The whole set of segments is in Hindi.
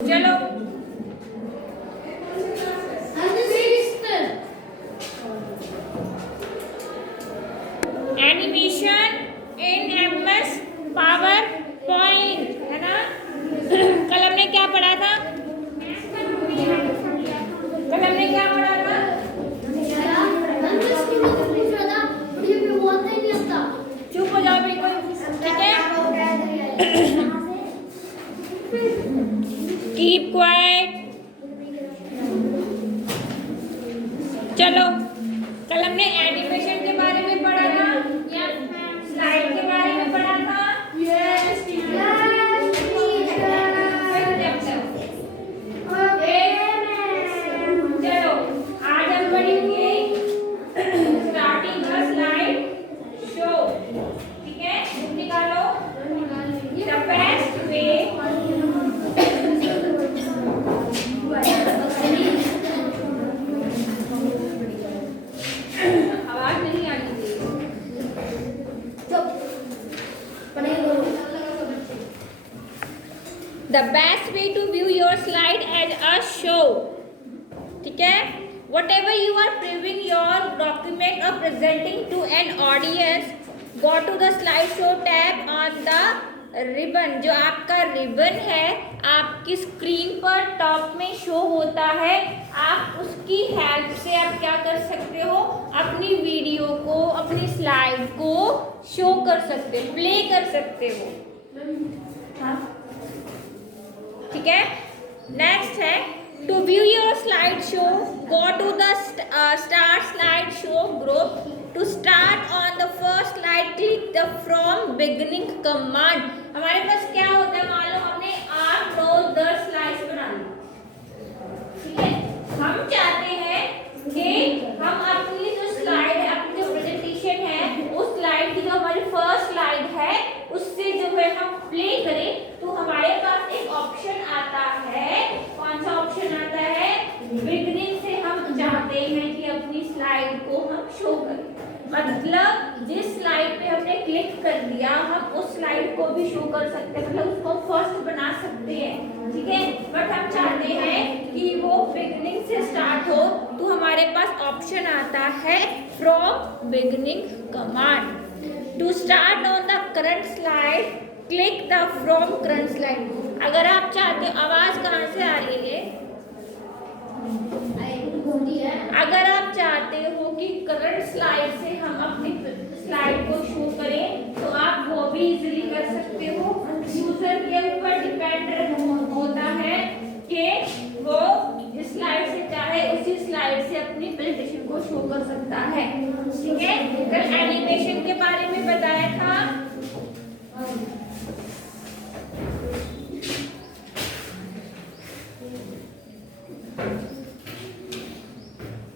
चलो animation in MS power point है ना। कल हमने क्या पढ़ा था? चुप हो जाओ बिल्कुल, ठीक है। Keep quiet. चलो कल हमने एनिमेशन के बारे में पढ़ा था या स्लाइड के बारे में पढ़ा था। चलो आज हम पढ़ेंगे स्टार्टिंग द स्लाइड शो, ठीक है। निकालो the best way The best way to view your slide as a show, ठीक है। Whatever you are previewing your document or presenting to an audience, go to the slideshow tab on the ribbon। जो आपका रिबन है आपकी स्क्रीन पर टॉप में शो होता है, आप उसकी हेल्प से आप क्या कर सकते हो, अपनी वीडियो को, अपनी स्लाइड को शो कर सकते हो, प्ले कर सकते हो, ठीक है। नेक्स्ट है to view your slide show, go to the start slide show group. To start on the first slide click the from beginning command. हमारे पास क्या होता है, मान लो हमने 8, 9, 10 स्लाइड्स बना ली, ठीक है। हम चाहते हैं कि हम अपनी जो स्लाइड है, अपनी जो प्रेजेंटेशन है, उस स्लाइड की जो हमारी फर्स्ट स्लाइड है उससे जो है हम प्ले करें। तो हमारे पास एक ऑप्शन आता है, कौन सा ऑप्शन आता है? बिगिनिंग से हम चाहते हैं कि अपनी स्लाइड को हम शो करें, मतलब जिस स्लाइड पे हमने क्लिक कर दिया हम उस स्लाइड को भी शो कर सकते हैं, मतलब उसको फर्स्ट बना सकते हैं, ठीक है। बट हम चाहते हैं कि वो बिगिनिंग से स्टार्ट हो, तो हमारे पास ऑप्शन आता है from beginning command. To start on the current slide click the from current slide. अगर आप चाहते हो, आवाज कहाँ से आ रही है? अगर आप चाहते हो कि करंट स्लाइड से हम अपनी स्लाइड को शो करें तो आप वो भी इजीली कर सकते हो। यूजर के ऊपर डिपेंड होता है कि वो जिस स्लाइड से चाहे उसी स्लाइड से अपनी प्रेजेंटेशन को शो कर सकता है, ठीक है। कल एनिमेशन के बारे में बताया था,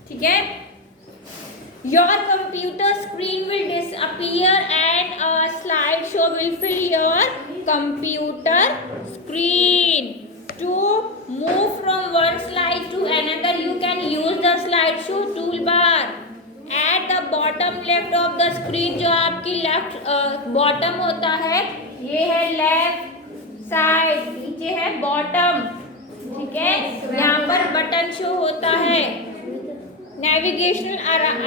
ठीक है। Your computer screen will disappear and a slideshow will fill your computer screen. To move from one slide to another, you can use the slideshow toolbar. At the bottom left of the screen, जो आपकी लेफ्ट बॉटम होता है, ये है लेफ्ट साइड, नीचे है बॉटम, ठीक है। यहाँ पर बटन शो होता है। Navigational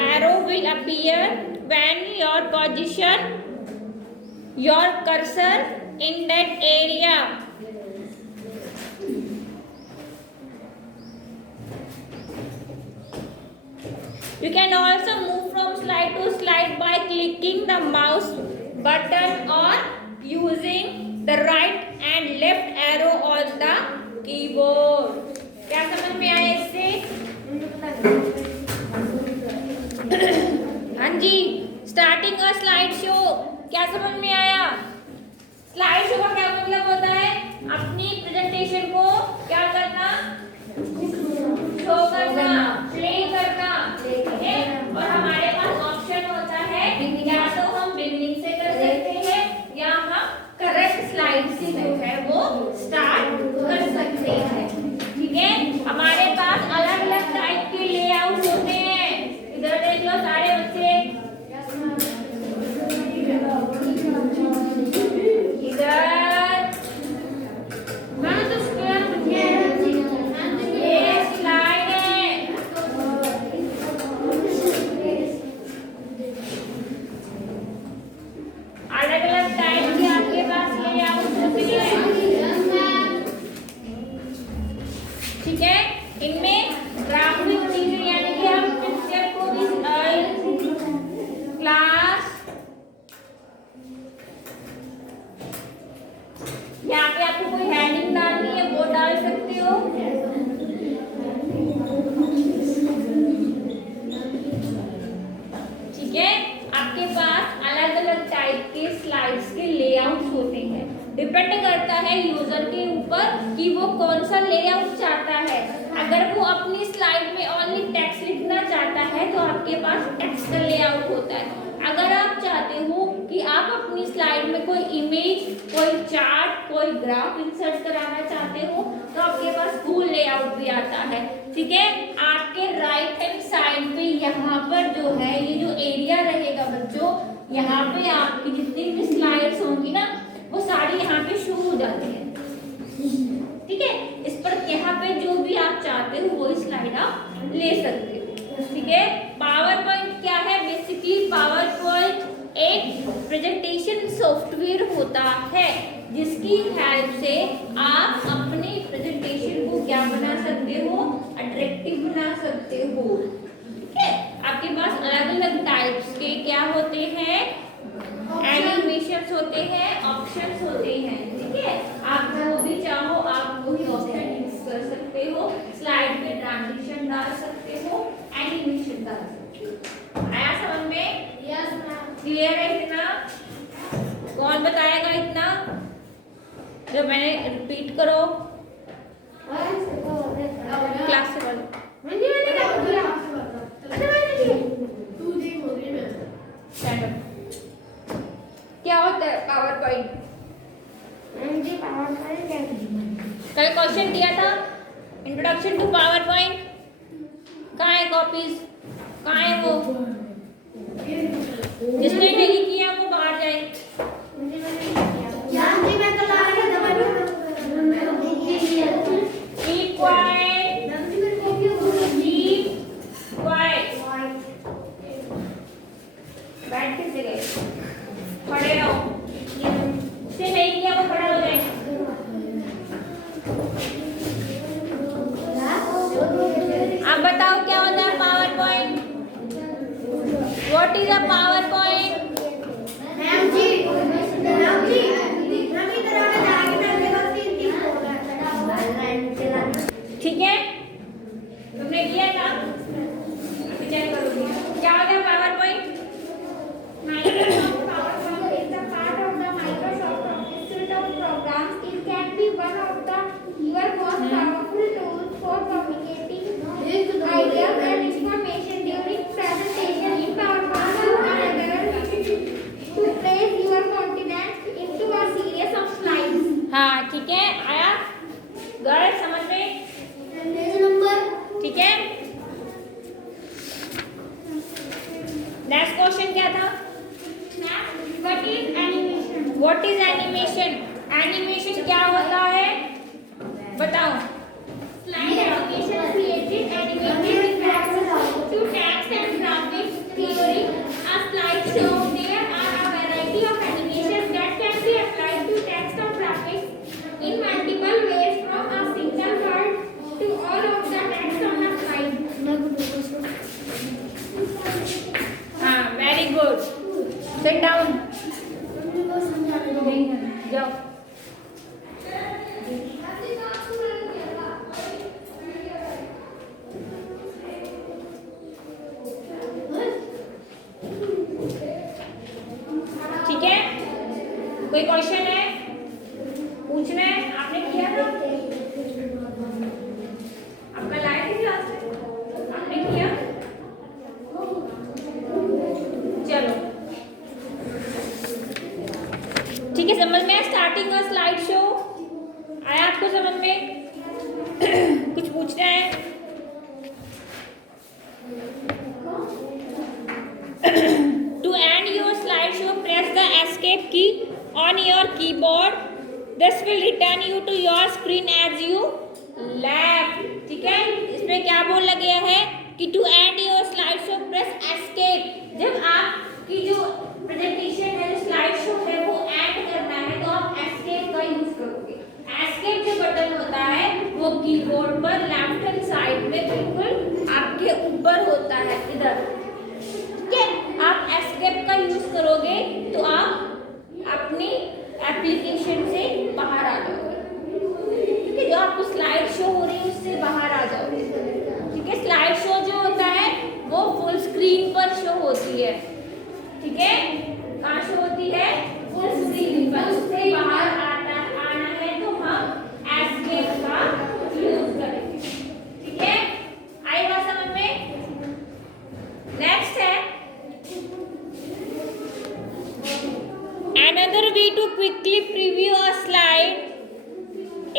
arrow will appear when your position your cursor in that area. You can also move from slide to slide by clicking the mouse button or using the right and left arrow on the keyboard. क्या समझ में आया इससे? हाँ जी, स्टार्टिंग का स्लाइड शो क्या समझ में आया? स्लाइड शो का क्या मतलब होता है? अपनी प्रेजेंटेशन को क्या करना, शो करना, प्ले करना, ठीक है। और हमारे पास ऑप्शन होता है, या तो हम बिगिनिंग से कर सकते हैं या हम करंट स्लाइड से जो है वो स्टार्ट कर सकते हैं, ठीक है। हमारे पास अलग अलग टाइप के लेआउट होते हैं, इधर देख लो सारे बच्चे, इधर तो स्क्वायर ठीक है, इनमें ग्राफिक चीजें यानी कि हम पिक्चर को भी क्लास, यहाँ पे आपको कोई हेडिंग डालनी है वो डाल सकते हो। ठीक है, आपके पास अलग अलग टाइप के स्लाइड्स के लेआउट्स होते हैं, डिपेंड करता है यूजर के ऊपर कि वो कौन सा लेआउट चाहता है। अगर वो अपनी स्लाइड में ओनली टेक्स्ट लिखना चाहता है तो आपके पास टेक्स्ट का लेआउट होता है। अगर आप चाहते हो कि आप अपनी स्लाइड में कोई इमेज, कोई चार्ट, कोई ग्राफ इंसर्ट कराना चाहते हो तो आपके पास फुल लेआउट भी आता है। ठीक है, आपके राइट हैंड साइड पे यहाँ पर जो है ये जो एरिया रहेगा बच्चों, यहाँ पे आपकी जितनी भी स्लाइड्स होंगी ना वो सारी यहाँ पे शो हो जाती है। ठीक है, इस पर यहाँ पे जो भी आप चाहते हो वो स्लाइड आप ले सकते हो। ठीक है, पावर पॉइंट क्या है? बेसिकली पावर पॉइंट एक प्रेजेंटेशन सॉफ्टवेयर होता है जिसकी हेल्प से आप अपने प्रेजेंटेशन को क्या बना सकते हो? अट्रैक्टिव बना सकते हो। ठीक है, आपके पास अलग अलग टाइप्स के क्या होते हैं? एनिमेशंस होते हैं, ऑप्शंस होते हैं। ठीक है, आप जो भी चाहो आप वही ऑप्शन यूज कर सकते हो। स्लाइड पे ट्रांजिशन डाल सकते हो, एनिमेशन डाल सकते हो। आया समझ में? Yes ma'am. क्लियर है इतना? कौन बताएगा इतना? जो मैंने रिपीट करो क्लास से बोलो। क्या होता है पावर पॉइंट? कल क्वेश्चन दिया था इंट्रोडक्शन टू पावर पॉइंट। कहाँ है कॉपीज? कहाँ है वो? जिसने नहीं किया वो बाहर जाए। Keep quiet. Keep quiet. बैठ के गए, खड़े रहो। जिसने नहीं किया वो खड़ा हो जाए। आप बताओ क्या होता है power point? What is a power point? ठीक है, तुमने किया था? चेक करोगे क्या होता है power point? Microsoft PowerPoint is a part of the Microsoft Office suite of programs. It can be one of the your most powerful tools for communicating ideas and information during presentation. In PowerPoint, you are able to place your confidence into a series of slides. हाँ ठीक है, आया गलत समझ में? ठीक है, नेक्स्ट क्वेश्चन क्या था? What is animation? What is animation? Animation क्या होता है बताओ? Slide application created animated effects to text and graphics during a slideshow. There are a variety of animations that can be applied to text or graphics in multiple ways, from a single word to all of the text on a slide. हाँ, वेरी गुड। Sit down. जाओ। ठीक है, कोई क्वेश्चन है? पूछना है? आपने किया था? आपका लाइव क्लास है? आपने किया? चलो ठीक है, समझ में? स्टार्टिंग का स्लाइड शो आया आपको समझ में? कुछ पूछना है? To end your slide show press the escape key on your keyboard. This will return you to your screen as you left. ठीक है, इसमें क्या बोला गया है कि to end your slide show press escape. जब आपकी जो प्रेजेंटेशन है, जो स्लाइड शो है वो एंड करना है तो आप एस्केप का यूज करोगे। एस्केप जो बटन होता है वो कीबोर्ड पर लेफ्ट हैंड साइड में बिल्कुल आपके ऊपर होता है इधर। ठीक है, आप एस्केप का यूज करोगे तो आप अपनी एप्लीकेशन से बाहर आ जाओगे। ठीक है, जो आपको स्लाइड शो हो रही है उससे बाहर आ जाओगे। ठीक है, स्लाइड शो जो होता है वो फुल स्क्रीन पर शो होती है। ठीक है, कहाँ शो होती है? फुल स्क्रीन पर। उससे बाहर आना है तो हम एस्केप का यूज करेंगे। ठीक है, आई बात समझ में? नेक्स्ट है another way to quickly preview a slide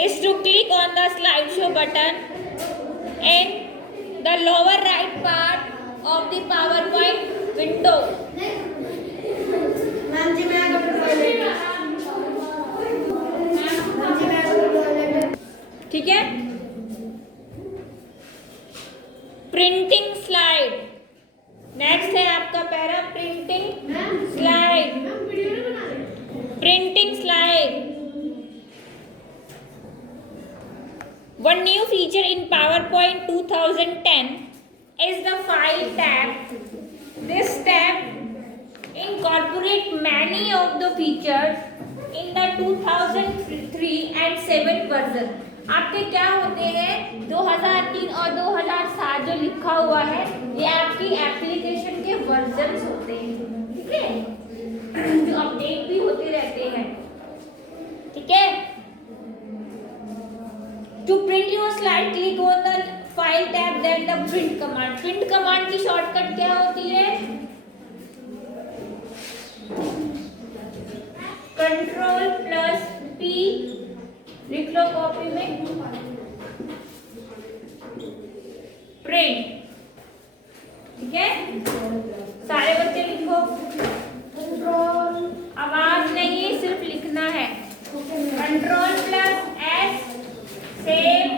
is to click on the slideshow button in the lower right part of the PowerPoint window. Ma'am ji मैं ठीक है, प्रिंटिंग स्लाइड। नेक्स्ट है आपका para printing slide. Printing slide, one new feature in PowerPoint 2010 is the File tab. This tab incorporates many of the features in the 2003 and 7 version. आपके क्या होते हैं 2003 और 2007 जो लिखा हुआ है ये आपकी एप्लीकेशन के वर्जन्स होते हैं। ठीक है, जो अपडेट भी होते रहते हैं। ठीक है, to print your slide click on the file tab then the print command. print command की शॉर्टकट क्या होती है? Ctrl+P लिख लो कॉपी में, प्रिंट। ठीक है, सारे बच्चे लिखो। आवाज नहीं, सिर्फ लिखना है। Ctrl+S save,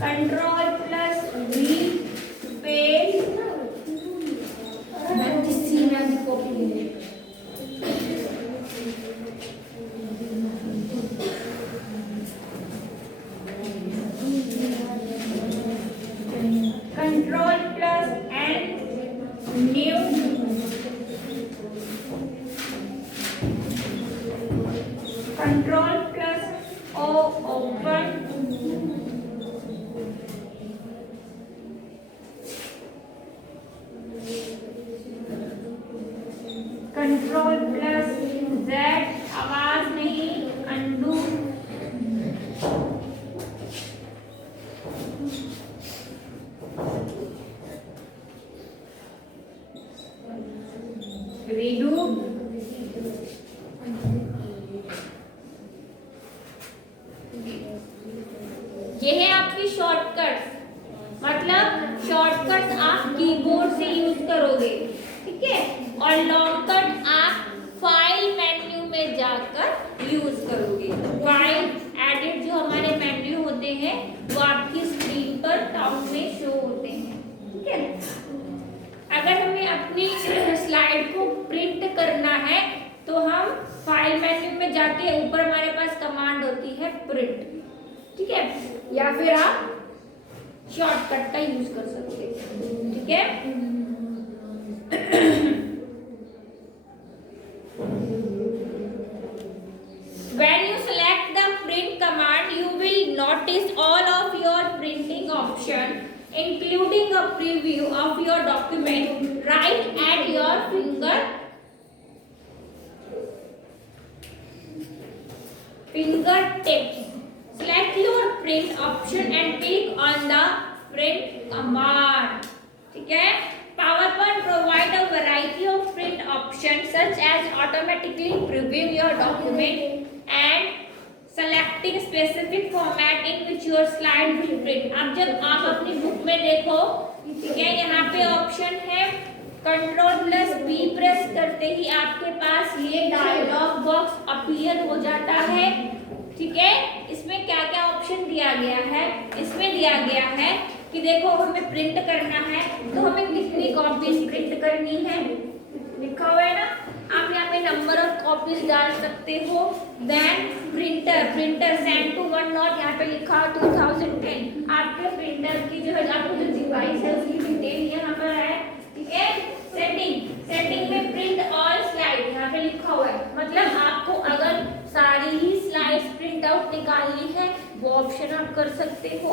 Ctrl+V paste. मैं किसी में कॉपी ले ले। Ctrl+N new, Ctrl+O open, Ctrl+Z आवाज नहीं, अंडू, रीडू। ये है आपकी शॉर्टकट्स, मतलब शॉर्टकट्स आप कीबोर्ड से यूज करोगे। ठीक है, और लॉन्ग कट आप फाइल मेन्यू में जाकर यूज करोगे। फाइल एडिट जो हमारे मेन्यू होते हैं वो आपकी स्क्रीन पर टॉप में शो होते हैं। ठीक है, अगर हमें अपनी स्लाइड को प्रिंट करना है तो हम फाइल मेन्यू में जाके ऊपर हमारे पास कमांड होती है प्रिंट। ठीक है, या फिर आप शॉर्टकट का यूज कर सकते हैं। ठीक है, when you select the print command you will notice all of your printing option including a preview of your document right at your fingertips. Select your print option and click on the print command. ठीक है, PowerPoint provide a variety of print options such as automatically previewing your document and selecting specific format in which your slide will print. अब जब आप अपनी बुक में देखो, ठीक है, यहाँ पे ऑप्शन है Ctrl+B प्रेस करते ही आपके पास ये डायलॉग बॉक्स अपीयर हो जाता है। ठीक है, इसमें क्या क्या ऑप्शन दिया गया है? इसमें दिया गया है कि देखो हमें प्रिंट करना है तो हमें कितनी कॉपीज प्रिंट करनी है, लिखा हुआ है ना। आप यहाँ पे नंबर ऑफ कॉपीज डाल सकते हो, then print printer send to OneNote, यहाँ पे लिखा 2010। आपके प्रिंटर की जो है, आपको जो डिवाइस है उसकी डिटेल यहाँ पर है, ठीक है। सेटिंग में प्रिंट ऑल स्लाइड यहाँ पे लिखा हुआ है, मतलब आपको अगर सारी ही स्लाइड्स प्रिंट आउट निकालनी है वो ऑप्शन आप कर सकते हो।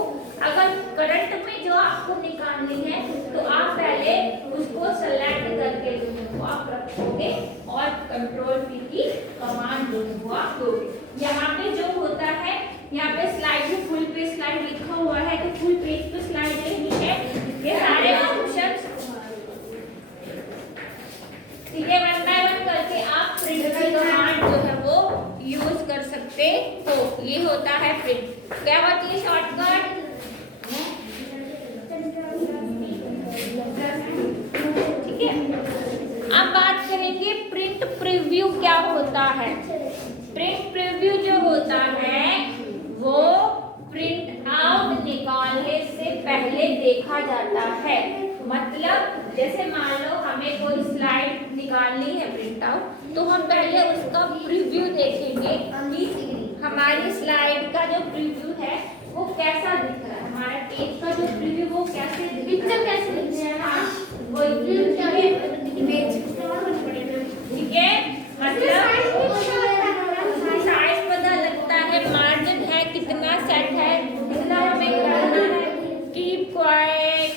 अगर करंट में जो आपको निकालनी है तो आप पहले उसको सेलेक्ट करके जो है वो आप रखोगे और कंट्रोल पी की कमांड जो है वो आप दोगे। यहाँ पे जो होता है, यहाँ पे स्लाइड में फुल पेज स्लाइड लिखा हुआ है, तो फुल पेज पे स्लाइड नहीं है, ये सारे ऑप्शंस, ठीक है। वन बाय वन करके आप प्रिंट की कमांड जो है वो यूज कर सकते हो। ये होता है प्रिंट। क्या होती है शॉर्टकट? ठीक है। अब बात करेंगे प्रिंट प्रीव्यू क्या होता है। प्रिंट प्रीव्यू जो होता है वो प्रिंट आउट निकालने से पहले देखा जाता है। मतलब जैसे मान लो हमें कोई स्लाइड निकालनी है प्रिंट आउट, तो हम पहले उसका प्रीव्यू देखेंगे कि हमारी स्लाइड का जो प्रीव्यू है वो कैसा दिख रहा है, हमारा पेज का जो प्रीव्यू वो कैसे पिक्चर कैसे दिख रहा है, वो इमेज, ठीक है। मतलब साइज पता लगता है, मार्जिन है, कितना सेट है, कितना हमें करना है, कीप क्वाइट,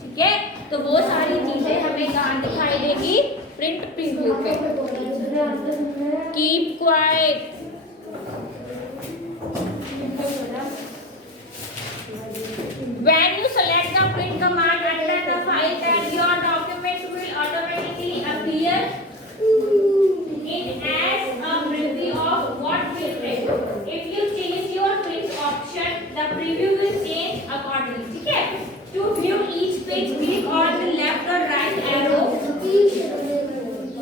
ठीक है। तो वो सारी चीजें हमें कहाँ दिखाई देगी? प्रिंट प्रीव्यू पे। Keep quiet, when you select the print command under the file tab, your document will automatically appear in as a preview of what will print. If you change your print option, the preview will change accordingly, ठीक है। To view each page, click on the left or right arrow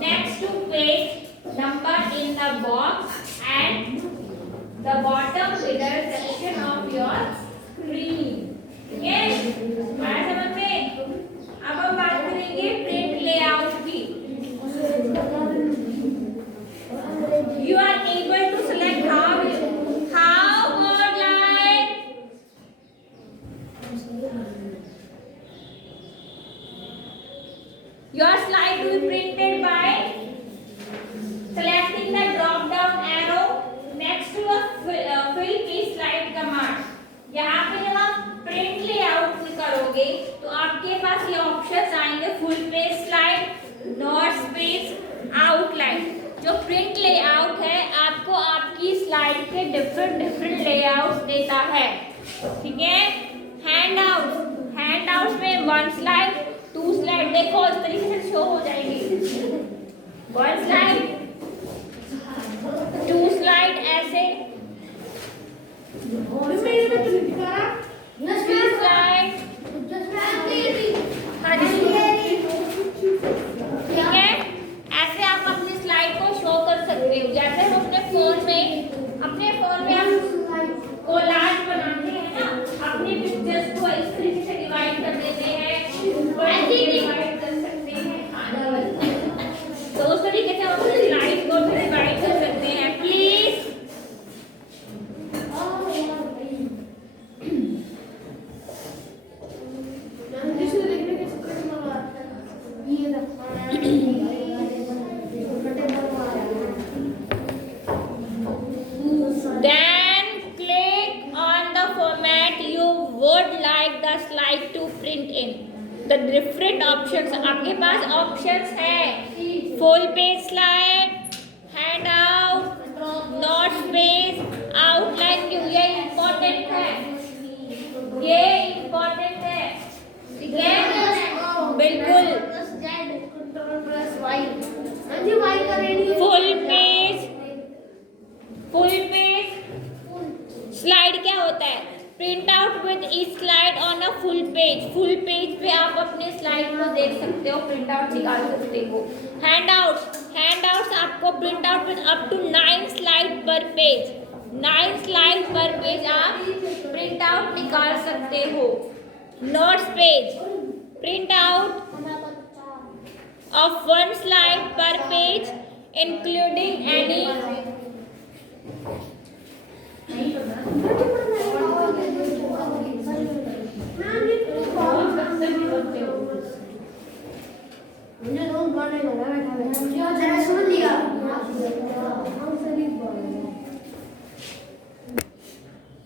next to page number in the box and the bottom middle section of your screen, ठीक है। हमारे समझ में। अब हम बात करेंगे प्रिंट लेआउट की। You are able to select how word line, your slide will be printed by selecting the drop down arrow next to a fill page slide command. यहाँ पे जब आप प्रिंट लेआउट करोगे तो आपके पास ये ऑप्शंस आएंगे, full page slide, notes page, outline. जो प्रिंट लेआउट है आपको आपकी स्लाइड के डिफरेंट लेआउट्स देता है, ठीक है। हैंडआउट्स में 1 स्लाइड 2 स्लाइड, देखो इस तरीके से शो हो जाएगी। 1 स्लाइड 2 स्लाइड ऐसे, 3 स्लाइड, हाँ जी, ठीक है। ऐसे आप अपनी स्लाइड को शो कर सकते हो। जैसे हम अपने फोन में हम कोलाज बनाते हैं ना, अपनी पिक्चर्स को इस तरीके से डिवाइड कर देते हैं, डिवाइड कर सकते हैं, तो उस तरीके से हम अपनी स्लाइड को भी डिवाइड कर सकते हैं। Please then click on the format you would like the slide to print in. The different options, आपके पास options है, full page slide, handout, notes page, outline view। ये important है, ये important है, ठीक है, बिल्कुल। फुल पेज स्लाइड क्या होता है? Print out with each slide on a full page पे आप अपने स्लाइड को देख सकते हो, प्रिंट आउट निकाल सकते हो। हैंडआउट्स आपको print out with up to 9 slide per page, 9 slide per page आप प्रिंट आउट निकाल सकते हो। Notes page, print out of 1 slide per page including any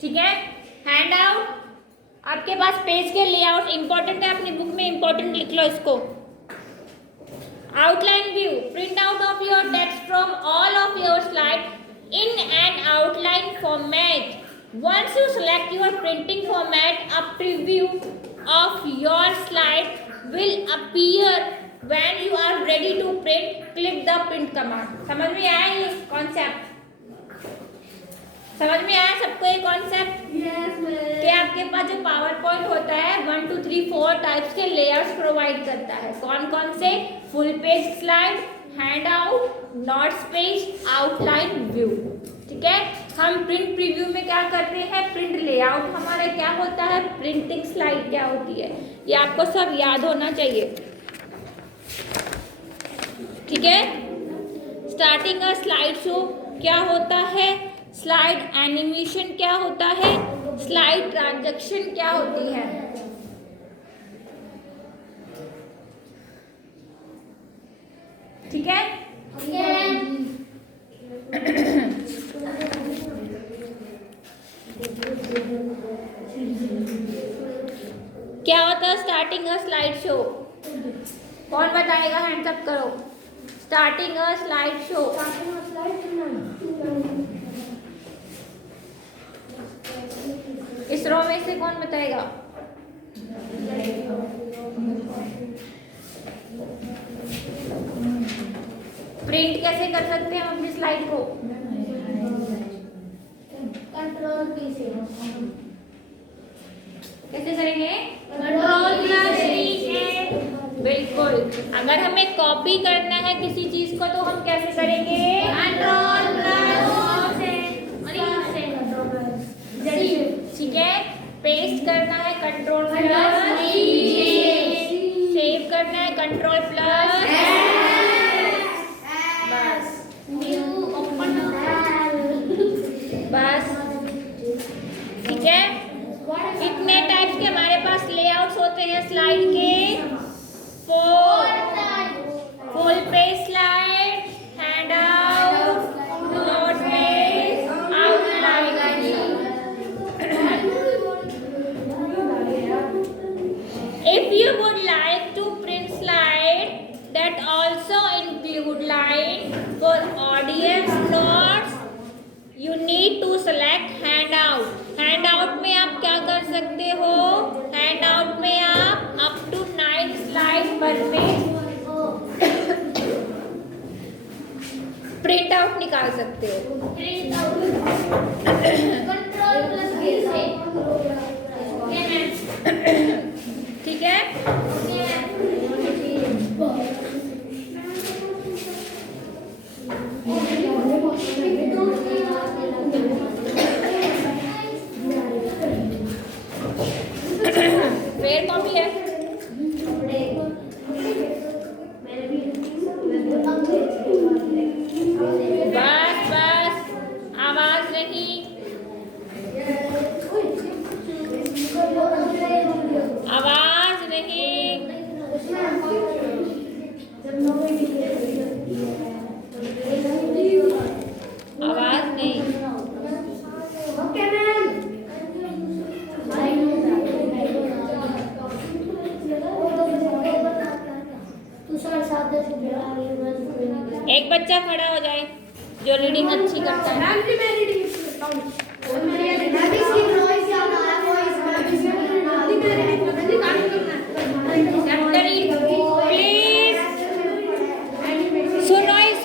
ठीक है, हैंड आउट आपके पास पेज के लेआउट इंपॉर्टेंट है, अपनी बुक में इंपॉर्टेंट लिख लो इसको। Outline view, print out of your text from all of your slide in an outline format. Once you select your printing format, a preview of your slide will appear when you are ready to print. Click the print command. समझ में आया ये कॉन्सेप्ट? समझ में आया सबको ये कॉन्सेप्ट? Yes, ma'am. कि आपके पास जो पावर पॉइंट होता है 1 2 3 4 टाइप्स के लेयर्स प्रोवाइड करता है। कौन कौन से? Full page slide, hand out, notes page, outline view. ठीक है, हम प्रिंट प्रीव्यू में क्या करते हैं? प्रिंट लेआउट हमारा क्या होता है, प्रिंटिंग स्लाइड क्या होती है, ये आपको सब याद होना चाहिए। ठीक है, स्टार्टिंग अ स्लाइड शो क्या होता है, स्लाइड एनिमेशन क्या होता है, स्लाइड ट्रांजैक्शन क्या होती है। ठीक है, क्या होता है स्टार्टिंग अ स्लाइड शो? कौन बताएगा? हैंड्स अप करो। स्टार्टिंग अ स्लाइड शो इस रो में से कौन बताएगा? प्रिंट कैसे कर सकते हैं हम अपनी स्लाइड को? कंट्रोल की से कैसे करेंगे? कंट्रोल प्लस सी। बिल्कुल, अगर हमें कॉपी करना है किसी चीज को तो हम कैसे करेंगे? कंट्रोल प्लस से। ठीक है, पेस्ट करना है कंट्रोल प्लस सी, सेव करना है कंट्रोल प्लस बस। ठीक है, कितने टाइप्स के हमारे पास लेआउट्स होते हैं स्लाइड के? 4। Full page slide, hand out, note page, outline. If you would like to print slide that also include line for audience notes, you need to select handout. Handout में आप क्या कर सकते हो? Handout में आप up to 9 slide पर पेज प्रिंट आउट निकाल सकते हो। कंट्रोल प्लस के से ठीक है, फिर कॉपी है। बस बस, आवाज नहीं, आवाज नहीं। आवाज नहीं। Okay ma'am. एक बच्चा खड़ा हो जाए जो रीडिंग अच्छी करता है। प्लीज सुनो इस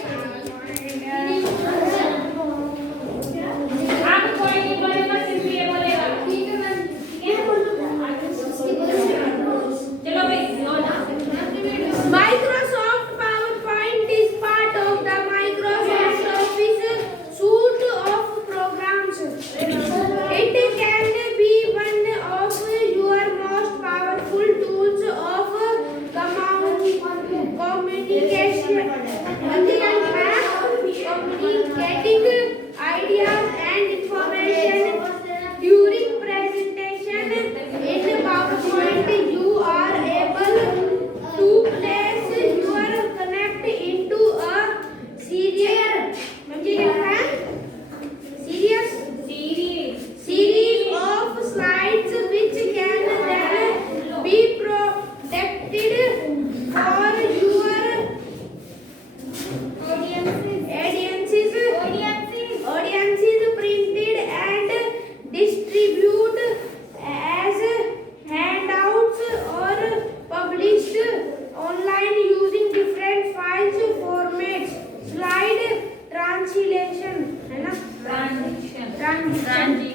आप कोई नहीं बोलेगा, सिर्फ ये बोलेगा। चलो भाई, Microsoft PowerPoint is part of the Microsoft Office suite of Ranji.